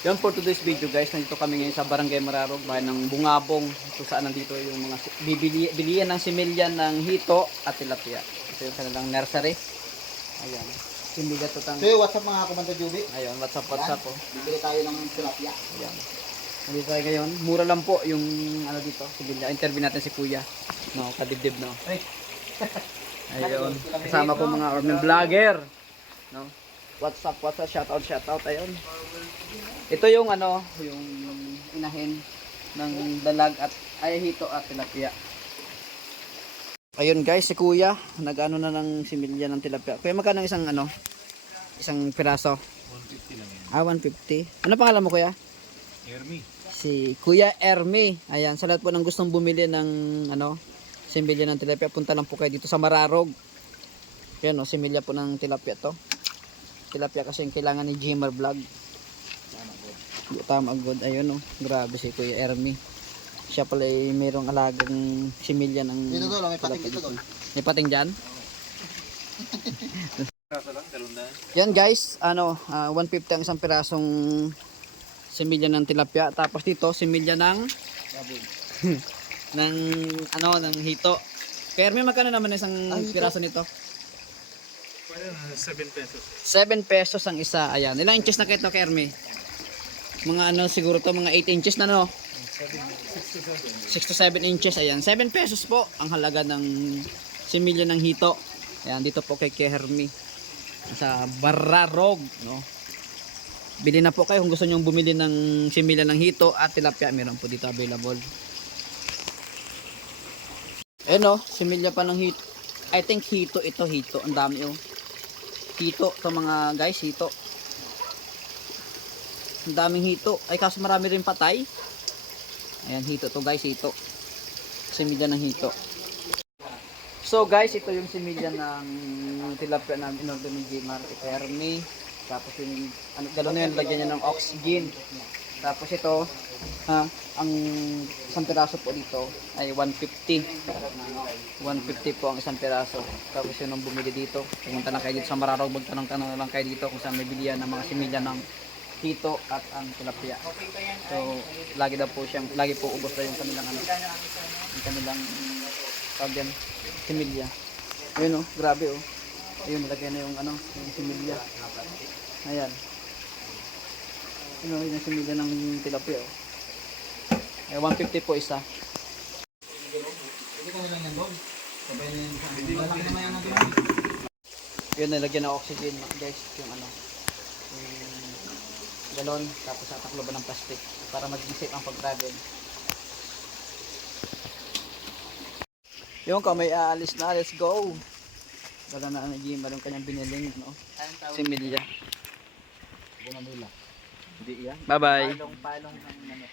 Yan for today's video guys, nandito kami ngayon sa Barangay Mararog, bayan ng Bungabong, kung saan nandito yung mga bibili, bilihan ng similyan ng hito at tilapia. Ito yung kanilang nursery. Ayan. Similya to tang. So, what's up mga kumanta Juby? Ayun, what's up, what's up oh. Bibili tayo ng tilapia. Ayan. Nandito tayo ngayon. Mura lang po yung ano dito, similya. Interview natin si Kuya. No, kadibdib no. Ayun. Kasama ko mga orme vlogger. No. What's up, what's up, shout out, shout out, ayun. Ito yung ano, yung inahin ng dalag at ay hito at tilapia. Ayun guys, si Kuya, nag-ano na ng similya ng tilapia. Kuya, magkano ang isang ano? Isang piraso? 150 lang yan. Ah, 150. Ano pangalan mo Kuya? Ermi. Si Kuya Ermi. Ayan, sa lahat po ng gustong bumili ng ano, similya ng tilapia, punta lang po kayo dito sa Mararog. Yan o, similya po ng tilapia to. Tilapia kasi yung kailangan ni Jimmer Vlog. Tama good. Ayun o, grabe si Kuya Ermi. Siya pala ay mayroong alagang similya ng Dito tol, may pating dito tol. May pating dyan? Yan guys, ano, ah, 150 ang isang pirasong similya ng tilapia. Tapos dito, similya ng ng ano, ng hito. Kaya may magkano naman isang piraso nito? Pwede na 7 pesos. 7 pesos ang isa. Ayan. Ilang inches na kayo ito, Kermi? Mga ano siguro to mga 8 inches na no? 6 to 7 inches. Ayan. 7 pesos po ang halaga ng similya ng hito. Ayan. Dito po kay Kermi. Sa Bararog. No? Bili na po kayo kung gusto nyo bumili ng similya ng hito at tilapia. Meron po dito available. Eh no, similya pa ng hito. I think hito ito, hito. Ang dami oh. Hito to mga guys, hito. Ang daming hito. Ay kaso marami rin patay. Ayan, hito to guys, hito. Similya ng hito. So guys, ito yung similya ng tilapia na inorder ni Jmar. Hermie. Tapos yung, ano, gano'n yun, lagyan niya ng oxygen. Tapos ito, ha, ang isang piraso po dito ay 150. 150 po ang isang piraso. Tapos yun ang bumili dito. Pumunta lang kayo dito sa Mararog, magtanong-tanong na lang kayo dito kung saan may bilihan ng mga similya ng hito at ang tilapia. So, lagi daw po siyang, lagi po ubos daw yung kanilang ano, yung kanilang tawag yan, similya. Ayun oh, grabe oh. Ayun, nilagay na yung ano, yung similya. Ayan. Ano, yun yung similya ng tilapia oh. Eh, 150 po isa. Yun, nilagyan ng oxygen guys, yung ano, yung galon, tapos tataklo ba ng plastic para maging safe ang pag-travel. Yung kamay aalis na, let's go! Dala na ang Jim, yung kanyang biniling, no? Si Milya. Bumanila. Bye-bye! Palong-palong ng ano.